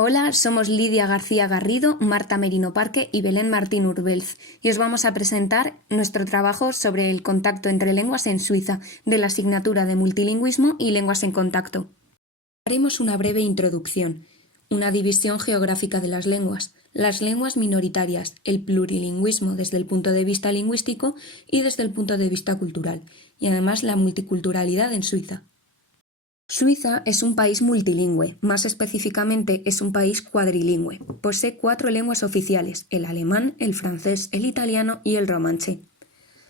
Hola, somos Lidia García Garrido, Marta Merino Parque y Belén Martín Urbelz, y os vamos a presentar nuestro trabajo sobre el contacto entre lenguas en Suiza, de la asignatura de Multilingüismo y Lenguas en Contacto. Haremos una breve introducción, una división geográfica de las lenguas minoritarias, el plurilingüismo desde el punto de vista lingüístico y desde el punto de vista cultural, y además la multiculturalidad en Suiza. Suiza es un país multilingüe, más específicamente es un país cuadrilingüe. Posee 4 lenguas oficiales, el alemán, el francés, el italiano y el romanche.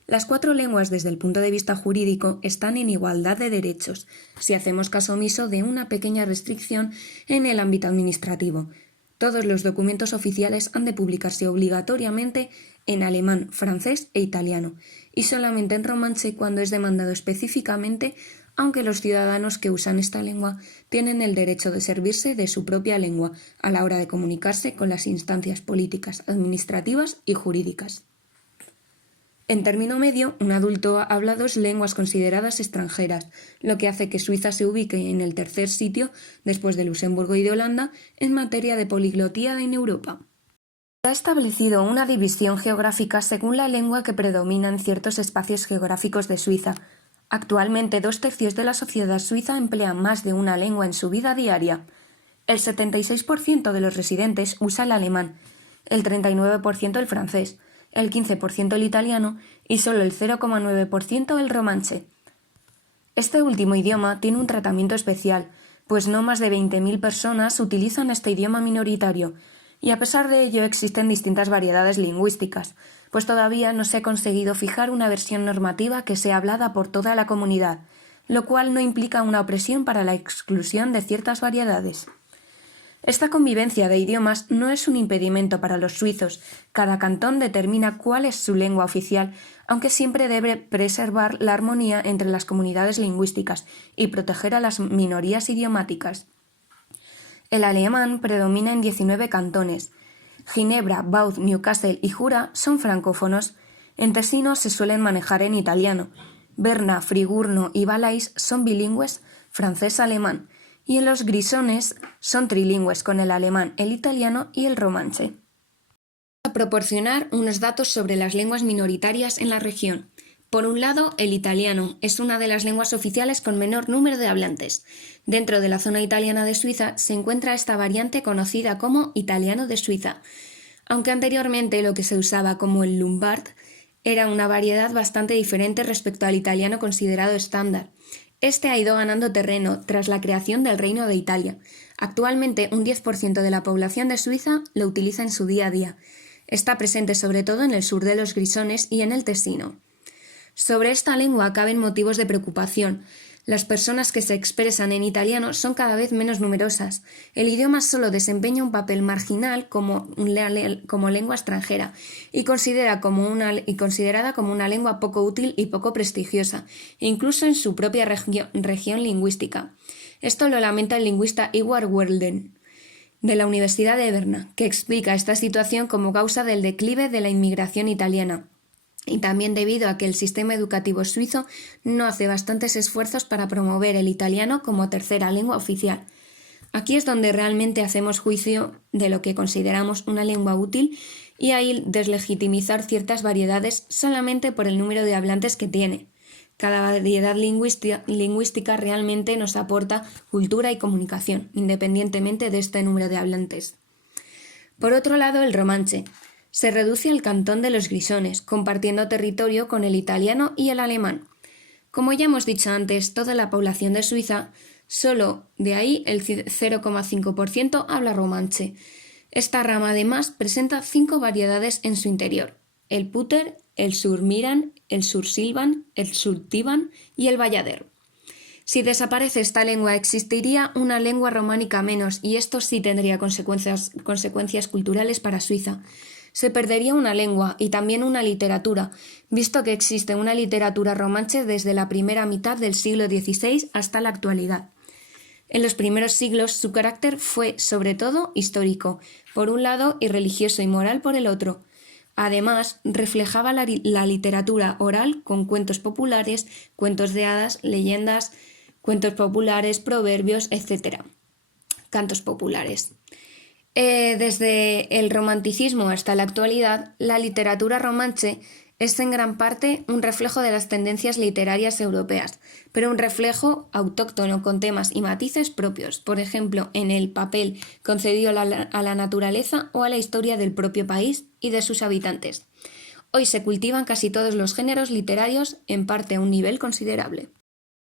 Las 4 lenguas desde el punto de vista jurídico están en igualdad de derechos, si hacemos caso omiso de una pequeña restricción en el ámbito administrativo. Todos los documentos oficiales han de publicarse obligatoriamente en alemán, francés e italiano, y solamente en romanche cuando es demandado específicamente, aunque los ciudadanos que usan esta lengua tienen el derecho de servirse de su propia lengua a la hora de comunicarse con las instancias políticas, administrativas y jurídicas. En término medio, un adulto habla 2 lenguas consideradas extranjeras, lo que hace que Suiza se ubique en el tercer sitio, después de Luxemburgo y de Holanda, en materia de poliglotía en Europa. Se ha establecido una división geográfica según la lengua que predomina en ciertos espacios geográficos de Suiza. Actualmente 2/3 de la sociedad suiza emplea más de una lengua en su vida diaria. El 76% de los residentes usa el alemán, el 39% el francés, el 15% el italiano y solo el 0,9% el romanche. Este último idioma tiene un tratamiento especial, pues no más de 20.000 personas utilizan este idioma minoritario, y a pesar de ello existen distintas variedades lingüísticas, pues todavía no se ha conseguido fijar una versión normativa que sea hablada por toda la comunidad, lo cual no implica una opresión para la exclusión de ciertas variedades. Esta convivencia de idiomas no es un impedimento para los suizos. Cada cantón determina cuál es su lengua oficial, aunque siempre debe preservar la armonía entre las comunidades lingüísticas y proteger a las minorías idiomáticas. El alemán predomina en 19 cantones. Ginebra, Vaud, Newcastle y Jura son francófonos. En Tesino se suelen manejar en italiano. Berna, Friburno y Valais son bilingües francés-alemán. Y en los Grisones son trilingües con el alemán, el italiano y el romanche. Voy a proporcionar unos datos sobre las lenguas minoritarias en la región. Por un lado, el italiano es una de las lenguas oficiales con menor número de hablantes. Dentro de la zona italiana de Suiza se encuentra esta variante conocida como italiano de Suiza, aunque anteriormente lo que se usaba como el lombard era una variedad bastante diferente respecto al italiano considerado estándar. Este ha ido ganando terreno tras la creación del Reino de Italia. Actualmente un 10% de la población de Suiza lo utiliza en su día a día. Está presente sobre todo en el sur de los Grisones y en el Tesino. Sobre esta lengua caben motivos de preocupación. Las personas que se expresan en italiano son cada vez menos numerosas. El idioma solo desempeña un papel marginal como lengua extranjera y considerada como una lengua poco útil y poco prestigiosa, incluso en su propia región lingüística. Esto lo lamenta el lingüista Ivar Werden, de la Universidad de Berna, que explica esta situación como causa del declive de la inmigración italiana, y también debido a que el sistema educativo suizo no hace bastantes esfuerzos para promover el italiano como tercera lengua oficial. Aquí es donde realmente hacemos juicio de lo que consideramos una lengua útil y ahí deslegitimizar ciertas variedades solamente por el número de hablantes que tiene. Cada variedad lingüística realmente nos aporta cultura y comunicación, independientemente de este número de hablantes. Por otro lado, el romanche se reduce al cantón de los Grisones, compartiendo territorio con el italiano y el alemán. Como ya hemos dicho antes, toda la población de Suiza, solo de ahí el 0,5% habla romanche. Esta rama además presenta 5 variedades en su interior: el puter, el surmiran, el sursilvan, el surtivan y el bayader. Si desaparece esta lengua existiría una lengua románica menos y esto sí tendría consecuencias culturales para Suiza. Se perdería una lengua y también una literatura, visto que existe una literatura romanche desde la primera mitad del siglo XVI hasta la actualidad. En los primeros siglos su carácter fue, sobre todo, histórico, por un lado, y religioso y moral por el otro. Además, reflejaba la literatura oral con cuentos populares, cuentos de hadas, leyendas, cuentos populares, proverbios, etc. Cantos populares. Desde el romanticismo hasta la actualidad, la literatura romanche es en gran parte un reflejo de las tendencias literarias europeas, pero un reflejo autóctono con temas y matices propios, por ejemplo, en el papel concedido a la naturaleza o a la historia del propio país y de sus habitantes. Hoy se cultivan casi todos los géneros literarios, en parte a un nivel considerable.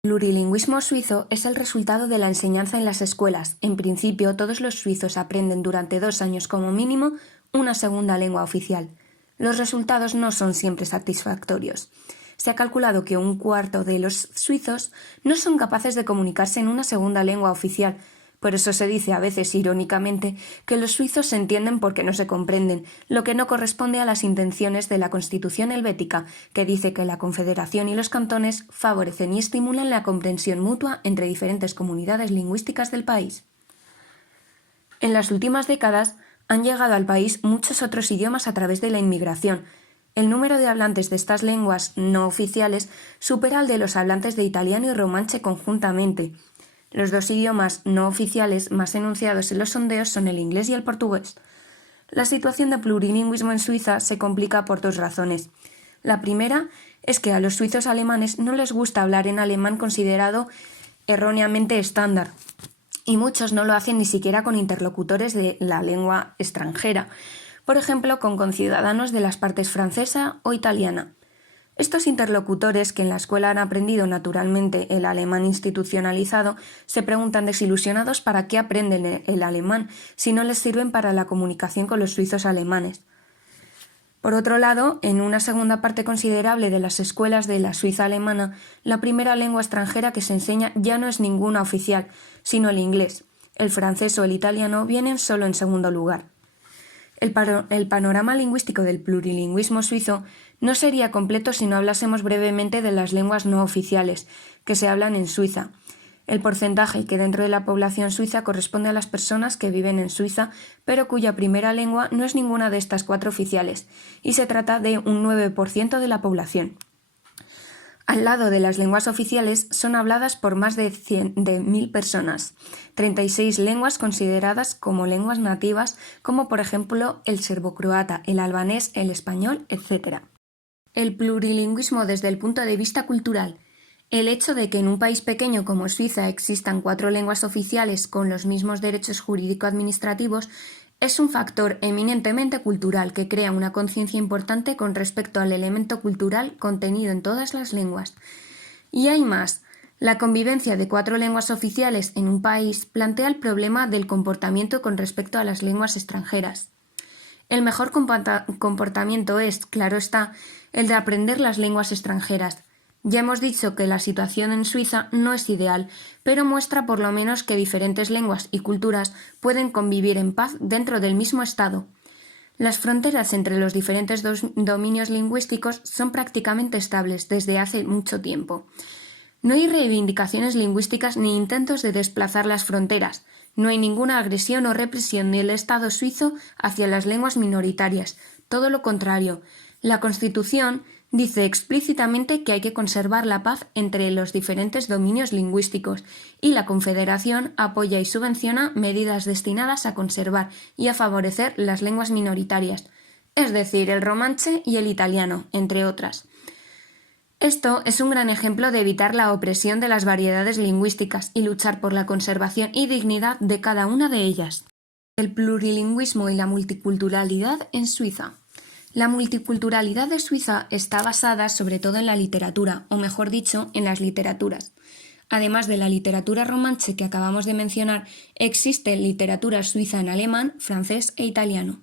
El plurilingüismo suizo es el resultado de la enseñanza en las escuelas. En principio, todos los suizos aprenden durante 2 años como mínimo una segunda lengua oficial. Los resultados no son siempre satisfactorios. Se ha calculado que 1/4 de los suizos no son capaces de comunicarse en una segunda lengua oficial. Por eso se dice a veces irónicamente que los suizos se entienden porque no se comprenden, lo que no corresponde a las intenciones de la Constitución helvética, que dice que la Confederación y los cantones favorecen y estimulan la comprensión mutua entre diferentes comunidades lingüísticas del país. En las últimas décadas han llegado al país muchos otros idiomas a través de la inmigración. El número de hablantes de estas lenguas no oficiales supera al de los hablantes de italiano y romanche conjuntamente. Los 2 idiomas no oficiales más enunciados en los sondeos son el inglés y el portugués. La situación de plurilingüismo en Suiza se complica por 2 razones. La primera es que a los suizos alemanes no les gusta hablar en alemán considerado erróneamente estándar, y muchos no lo hacen ni siquiera con interlocutores de la lengua extranjera, por ejemplo con conciudadanos de las partes francesa o italiana. Estos interlocutores, que en la escuela han aprendido naturalmente el alemán institucionalizado, se preguntan desilusionados para qué aprenden el alemán si no les sirven para la comunicación con los suizos alemanes. Por otro lado, en una segunda parte considerable de las escuelas de la Suiza alemana, la primera lengua extranjera que se enseña ya no es ninguna oficial, sino el inglés. El francés o el italiano vienen solo en segundo lugar. El panorama lingüístico del plurilingüismo suizo no sería completo si no hablásemos brevemente de las lenguas no oficiales que se hablan en Suiza. El porcentaje que dentro de la población suiza corresponde a las personas que viven en Suiza, pero cuya primera lengua no es ninguna de estas 4 oficiales, y se trata de un 9% de la población. Al lado de las lenguas oficiales son habladas por más de 100.000 personas, 36 lenguas consideradas como lenguas nativas, como por ejemplo el serbocroata, el albanés, el español, etc. El plurilingüismo desde el punto de vista cultural. El hecho de que en un país pequeño como Suiza existan 4 lenguas oficiales con los mismos derechos jurídico-administrativos es un factor eminentemente cultural que crea una conciencia importante con respecto al elemento cultural contenido en todas las lenguas. Y hay más. La convivencia de 4 lenguas oficiales en un país plantea el problema del comportamiento con respecto a las lenguas extranjeras. El mejor comportamiento es, claro está, el de aprender las lenguas extranjeras. Ya hemos dicho que la situación en Suiza no es ideal, pero muestra por lo menos que diferentes lenguas y culturas pueden convivir en paz dentro del mismo Estado. Las fronteras entre los diferentes dominios lingüísticos son prácticamente estables desde hace mucho tiempo. No hay reivindicaciones lingüísticas ni intentos de desplazar las fronteras. No hay ninguna agresión o represión del Estado suizo hacia las lenguas minoritarias. Todo lo contrario. La Constitución dice explícitamente que hay que conservar la paz entre los diferentes dominios lingüísticos y la Confederación apoya y subvenciona medidas destinadas a conservar y a favorecer las lenguas minoritarias, es decir, el romanche y el italiano, entre otras. Esto es un gran ejemplo de evitar la opresión de las variedades lingüísticas y luchar por la conservación y dignidad de cada una de ellas. El plurilingüismo y la multiculturalidad en Suiza. La multiculturalidad de Suiza está basada sobre todo en la literatura, o mejor dicho, en las literaturas. Además de la literatura romanche que acabamos de mencionar, existe literatura suiza en alemán, francés e italiano.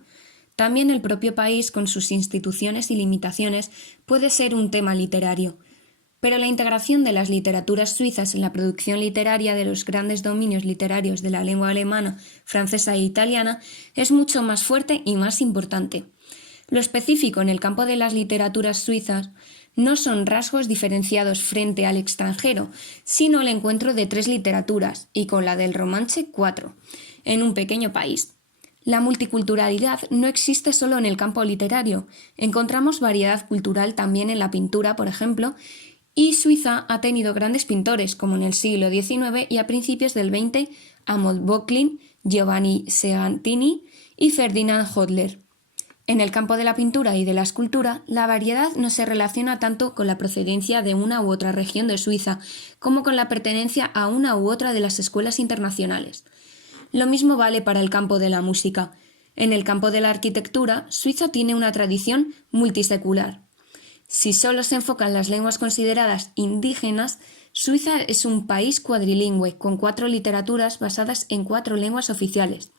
También el propio país, con sus instituciones y limitaciones, puede ser un tema literario. Pero la integración de las literaturas suizas en la producción literaria de los grandes dominios literarios de la lengua alemana, francesa e italiana es mucho más fuerte y más importante. Lo específico en el campo de las literaturas suizas no son rasgos diferenciados frente al extranjero, sino el encuentro de 3 literaturas, y con la del romanche 4, en un pequeño país. La multiculturalidad no existe solo en el campo literario, encontramos variedad cultural también en la pintura, por ejemplo, y Suiza ha tenido grandes pintores, como en el siglo XIX y a principios del XX, Amos Böcklin, Giovanni Segantini y Ferdinand Hodler. En el campo de la pintura y de la escultura, la variedad no se relaciona tanto con la procedencia de una u otra región de Suiza como con la pertenencia a una u otra de las escuelas internacionales. Lo mismo vale para el campo de la música. En el campo de la arquitectura, Suiza tiene una tradición multisecular. Si solo se enfocan las lenguas consideradas indígenas, Suiza es un país cuadrilingüe, con 4 literaturas basadas en 4 lenguas oficiales.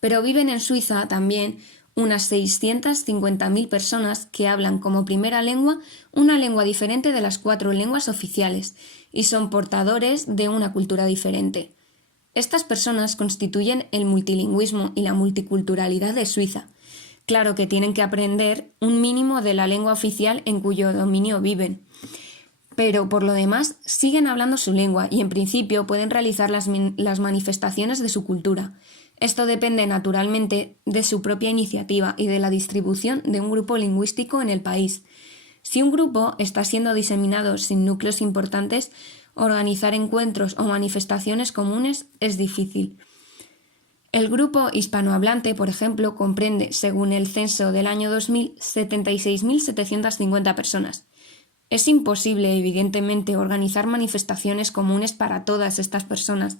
Pero viven en Suiza también unas 650.000 personas que hablan como primera lengua una lengua diferente de las 4 lenguas oficiales y son portadores de una cultura diferente. Estas personas constituyen el multilingüismo y la multiculturalidad de Suiza. Claro que tienen que aprender un mínimo de la lengua oficial en cuyo dominio viven, pero por lo demás siguen hablando su lengua y en principio pueden realizar las manifestaciones de su cultura. Esto depende naturalmente de su propia iniciativa y de la distribución de un grupo lingüístico en el país. Si un grupo está siendo diseminado sin núcleos importantes, organizar encuentros o manifestaciones comunes es difícil. El grupo hispanohablante, por ejemplo, comprende, según el censo del año 2000, 76.750 personas. Es imposible, evidentemente, organizar manifestaciones comunes para todas estas personas.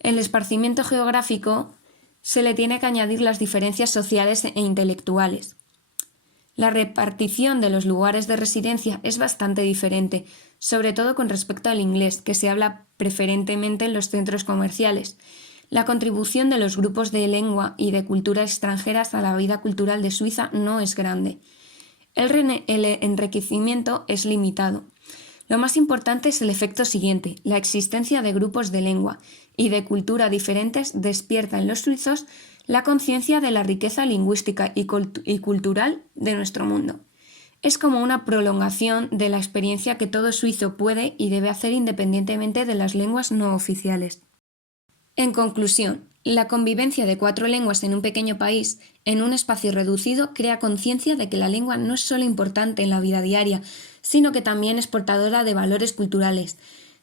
El esparcimiento geográfico se le tiene que añadir las diferencias sociales e intelectuales. La repartición de los lugares de residencia es bastante diferente, sobre todo con respecto al inglés, que se habla preferentemente en los centros comerciales. La contribución de los grupos de lengua y de cultura extranjeras a la vida cultural de Suiza no es grande. El enriquecimiento es limitado. Lo más importante es el efecto siguiente: la existencia de grupos de lengua y de cultura diferentes despierta en los suizos la conciencia de la riqueza lingüística y cultural de nuestro mundo. Es como una prolongación de la experiencia que todo suizo puede y debe hacer independientemente de las lenguas no oficiales. En conclusión, la convivencia de 4 lenguas en un pequeño país, en un espacio reducido, crea conciencia de que la lengua no es solo importante en la vida diaria, sino que también es portadora de valores culturales.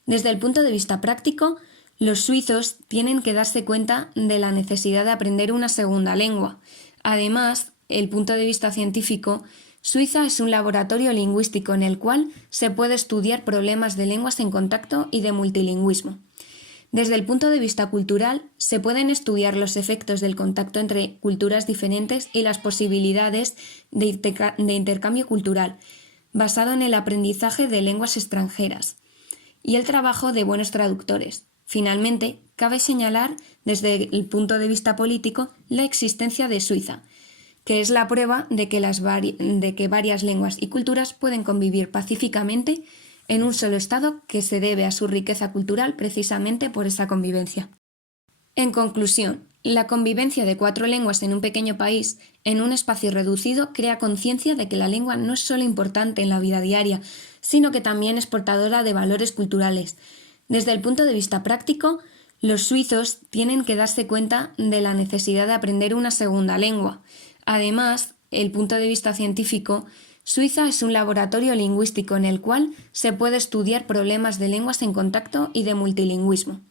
Desde el punto de vista práctico, los suizos tienen que darse cuenta de la necesidad de aprender una segunda lengua. Además, el punto de vista científico, Suiza es un laboratorio lingüístico en el cual se puede estudiar problemas de lenguas en contacto y de multilingüismo. Desde el punto de vista cultural, se pueden estudiar los efectos del contacto entre culturas diferentes y las posibilidades de intercambio cultural, basado en el aprendizaje de lenguas extranjeras y el trabajo de buenos traductores. Finalmente, cabe señalar, desde el punto de vista político, la existencia de Suiza, que es la prueba de que varias lenguas y culturas pueden convivir pacíficamente en un solo Estado, que se debe a su riqueza cultural precisamente por esa convivencia. En conclusión, la convivencia de 4 lenguas en un pequeño país, en un espacio reducido, crea conciencia de que la lengua no es solo importante en la vida diaria, sino que también es portadora de valores culturales. Desde el punto de vista práctico, los suizos tienen que darse cuenta de la necesidad de aprender una segunda lengua. Además, el punto de vista científico, Suiza es un laboratorio lingüístico en el cual se puede estudiar problemas de lenguas en contacto y de multilingüismo.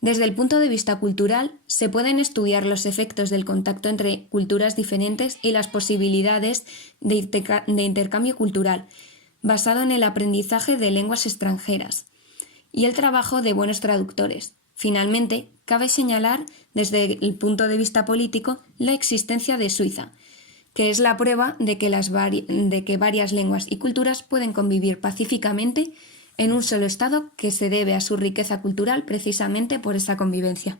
Desde el punto de vista cultural, se pueden estudiar los efectos del contacto entre culturas diferentes y las posibilidades de intercambio cultural, basado en el aprendizaje de lenguas extranjeras y el trabajo de buenos traductores. Finalmente, cabe señalar, desde el punto de vista político, la existencia de Suiza, que es la prueba de que varias lenguas y culturas pueden convivir pacíficamente en un solo Estado, que se debe a su riqueza cultural precisamente por esa convivencia.